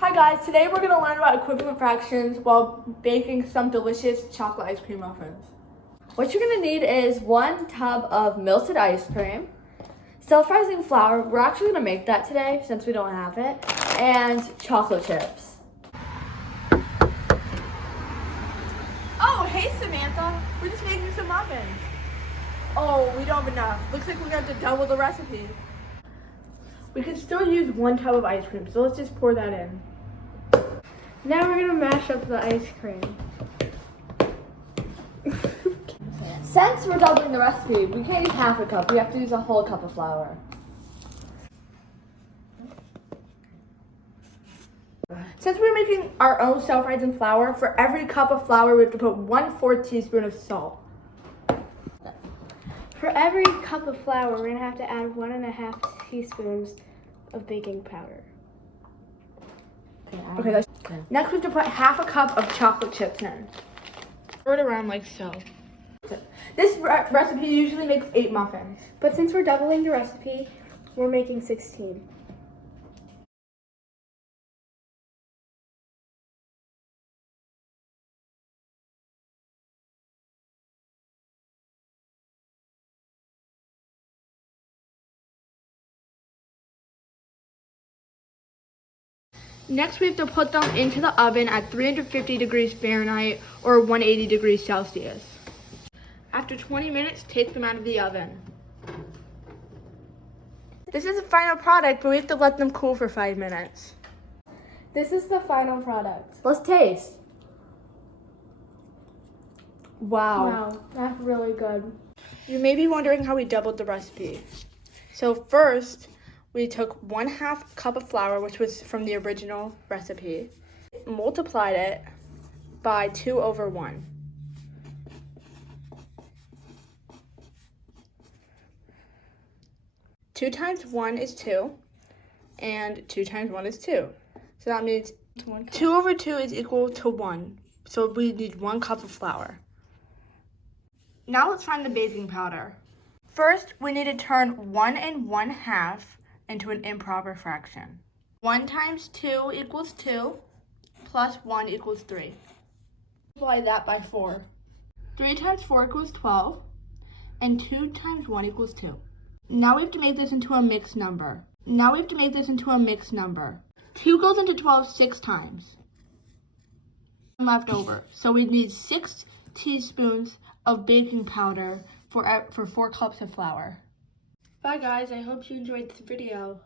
Hi guys, today we're going to learn about equivalent fractions while baking some delicious chocolate ice cream muffins. What you're going to need is 1 tub of melted ice cream, self-rising flour, we're actually going to make that today since we don't have it, and chocolate chips. Oh, hey Samantha, we're just making some muffins. Oh, we don't have enough. Looks like we're going to have to double the recipe. We could still use 1 tub of ice cream, so let's just pour that in. Now we're gonna mash up the ice cream. Since we're doubling the recipe, we can't use half a cup, we have to use a whole cup of flour. Since we're making our own self-rising flour, for every cup of flour we have to put 1/4 teaspoon of salt. For every cup of flour, we're gonna have to add 1.5 teaspoons of baking powder. Okay, next we have to put half a cup of chocolate chips in. Stir it around like so. This recipe usually makes 8 muffins. But since we're doubling the recipe, we're making 16. Next, we have to put them into the oven at 350 degrees Fahrenheit or 180 degrees Celsius. After 20 minutes, take them out of the oven. This is the final product, but we have to let them cool for 5 minutes. This is the final product. Let's taste. Wow, that's really good. You may be wondering how we doubled the recipe. So first, we took 1/2 cup of flour, which was from the original recipe, multiplied it by 2/1. Two times 1 is 2, and 2 times 1 is 2. So that means 2/2 is equal to 1. So we need 1 cup of flour. Now let's find the baking powder. First, we need to turn 1 1/2 into an improper fraction. 1 times 2 equals 2, plus 1 equals 3. Multiply that by 4. 3 times 4 equals 12, and 2 times 1 equals 2. Now we have to make this into a mixed number. 2 goes into 12 6 times. Left over. So we need 6 teaspoons of baking powder for 4 cups of flour. Bye guys, I hope you enjoyed this video.